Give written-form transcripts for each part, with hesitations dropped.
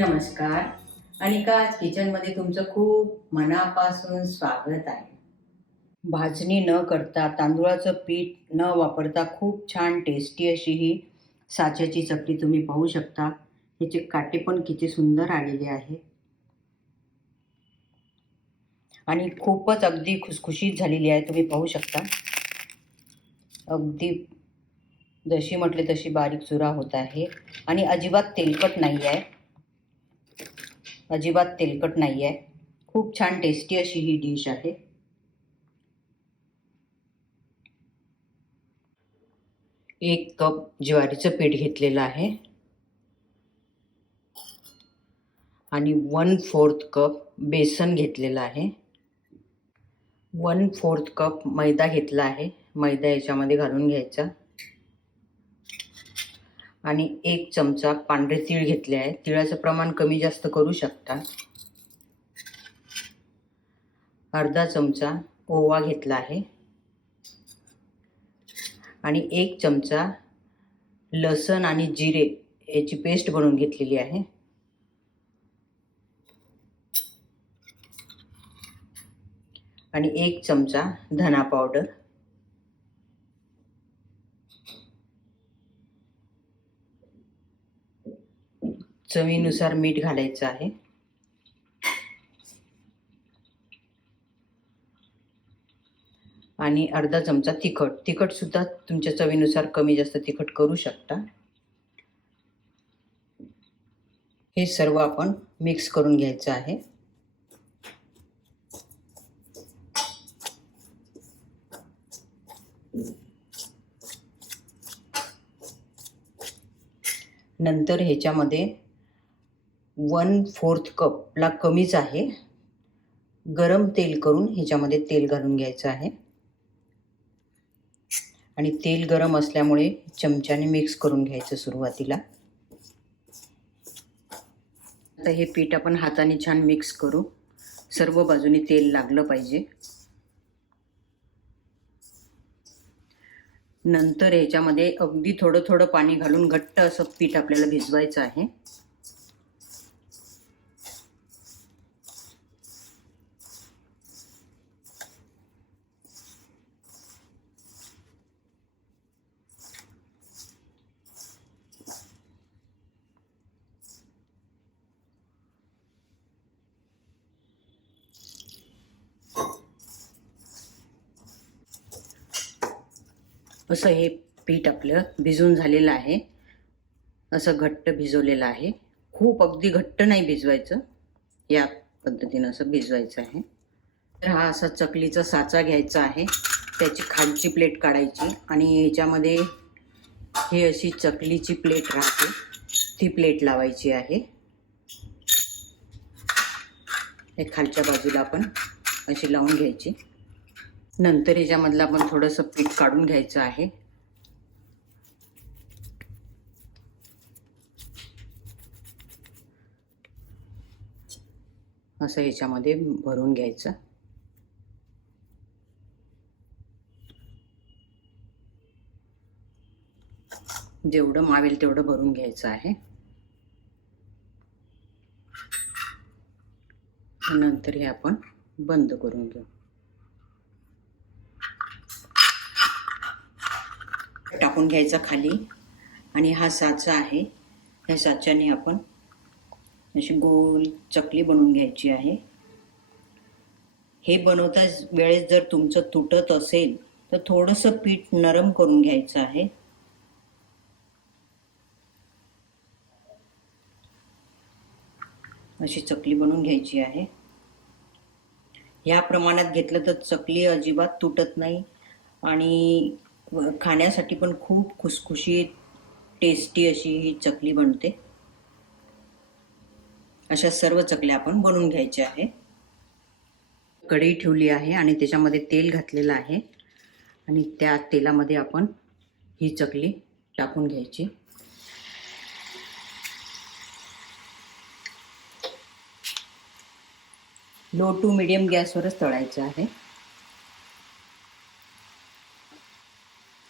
नमस्कार. अनिकाज किचनमध्ये तुमचं खूप मनापासून स्वागत आहे. भाजणी न करता तांदूळाचं पीठ न वापरता खूप छान टेस्टी अशी ही साच्याची चकली तुम्ही पाहू शकता. ह्याचे काटे पण किती सुंदर आलेले आहे आणि खूपच अगदी खुसखुशीत झालेली आहे. तुम्ही पाहू शकता अगदी जशी म्हटले तशी बारीक चुरा होत आहे आणि अजिबात तेलकट नाही आहे. अजिबात तेलकट नाही आहे. खूप छान टेस्टी अशी ही डिश आहे. एक कप ज्वारीचं पीठ घेतलेलं आहे आणि 1/4 कप बेसन घेतलेलं आहे. 1/4 कप मैदा घेतला आहे. मैदा याच्यामध्ये घालून घ्यायचा आणि 1 चमचा पांढरे तीळ घेतले आहे. तिळाचं प्रमाण कमी जास्त करू शकता. अर्धा चमचा ओवा घेतला आहे आणि 1 चमचा लसण आणि जिरे याची पेस्ट बनवून घेतलेली आहे. आणि 1 चमचा धना पावडर, चवीनुसार मीठ घालायचं आहे आणि अर्धा चमचा तिखट. तिखट सुद्धा तुमच्या चवीनुसार कमी जास्त तिखट करू शकता. हे सर्व आपण मिक्स करून घ्यायचं आहे. नंतर ह्याच्यामध्ये 1/4 कपला कमीच आहे गरम तेल करून ह्याच्यामध्ये तेल घालून घ्यायचं आहे आणि तेल गरम असल्यामुळे चमच्याने मिक्स करून घ्यायचं सुरुवातीला. आता हे पीठ आपण हाताने छान मिक्स करू. सर्व बाजूने तेल लागलं पाहिजे. नंतर ह्याच्यामध्ये अगदी थोडं थोडं पाणी घालून घट्ट असं पीठ आपल्याला भिजवायचं आहे. असं हे पीठ आपलं भिजून झालेलं आहे. असं घट्ट भिजवलेलं आहे. खूप अगदी घट्ट नाही भिजवायचं. या पद्धतीनं असं भिजवायचं आहे. तर हा असा चकलीचा साचा घ्यायचा आहे. त्याची खालची प्लेट काढायची आणि ह्याच्यामध्ये हे अशी चकलीची प्लेट राहते ती प्लेट लावायची आहे. हे खालच्या बाजूला आपण अशी लावून घ्यायची. नंतर ह्याच्यामधलं आपण थोडंसं पीठ काढून घ्यायचं आहे. असं ह्याच्यामध्ये भरून घ्यायचं. जेवढं मावेल तेवढं भरून घ्यायचं आहे. नंतर हे आपण बंद करून घेऊ. टाकून घ्यायचा खाली आणि हा साचा आहे. ह्या साच्याने आपण अशी गोल चकली बनवून घ्यायची आहे. हे बनवता वेळेस जर तुमचं तुटत असेल तर थोडंसं पीठ नरम करून घ्यायचं आहे. अशी चकली बनवून घ्यायची आहे. ह्या प्रमाणात घेतलं तर चकली अजिबात तुटत नाही आणि खाण्यासाठी पण खूप खुसखुशीत टेस्टी अशी ही चकली बनते. अशा सर्व चकल्या आपण बनवून घ्यायच्या आहे. कढई ठेवली आहे आणि त्याच्यामध्ये तेल घातलेलं आहे आणि त्या तेलामध्ये आपण ही चकली टाकून घ्यायची. लो टू मीडियम गॅसवरच तळायचं आहे.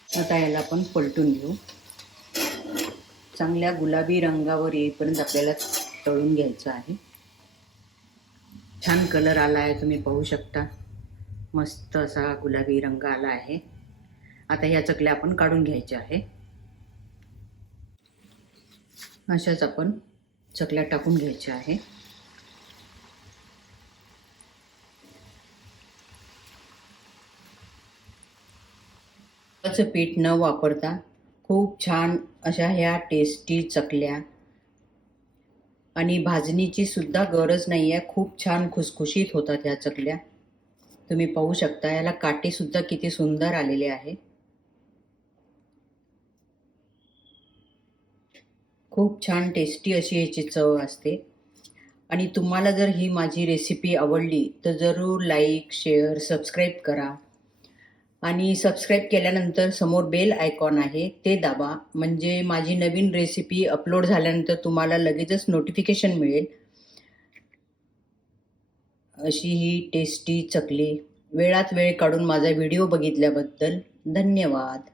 आता याला आपण पलटून घेऊ. चांगल्या गुलाबी रंगावर येईपर्यंत आपल्याला तळून घ्यायचं आहे. छान कलर आला आहे, तुम्ही पाहू शकता. मस्त असा गुलाबी रंग आला आहे. आता ह्या चकल्या आपण काढून घ्यायच्या आहे. अशाच आपण चकल्या टाकून घ्यायच्या आहे. त्याचं पीठ न वापरता खूप छान अशा ह्या टेस्टी चकल्या, आणि भाजणीची सुद्धा गरज नाही आहे. खूप छान खुसखुशीत होतात ह्या चकल्या. तुम्ही पाहू शकता, याला काटे सुद्धा किती सुंदर आलेले आहे. खूप छान टेस्टी अशी याची चव असते. आणि तुम्हाला जर ही माझी रेसिपी आवडली तर जरूर लाईक, शेअर, सबस्क्राईब करा. आणि सबस्क्राईब केल्यानंतर समोर बेल आयकॉन आहे ते दाबा, म्हणजे माझी नवीन रेसिपी अपलोड झाल्यानंतर तुम्हाला लगेचच नोटिफिकेशन मिळेल. अशी ही टेस्टी चकली वेळात वेळ काढून माझा व्हिडिओ बघितल्याबद्दल धन्यवाद.